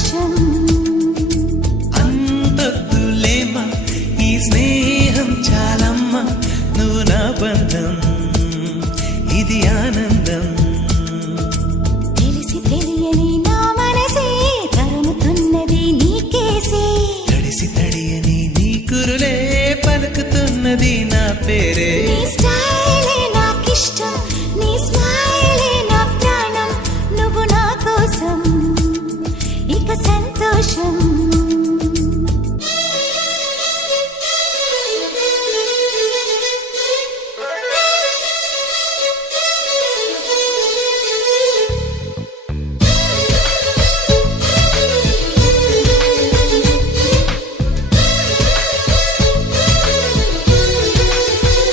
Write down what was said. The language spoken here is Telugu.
పరవశం. అంతొద్దులేమా ఈ స్నేహం చాలమ్మా, నువ్వు నా బంధం, ఇది ఆనందం. తెలిసి తెలియని నా మనసే తరుముతున్నది నీకేసే, తడిసి తడియని నీ కురులే పలుకుతున్నది నా పేరే. నీ స్టైల్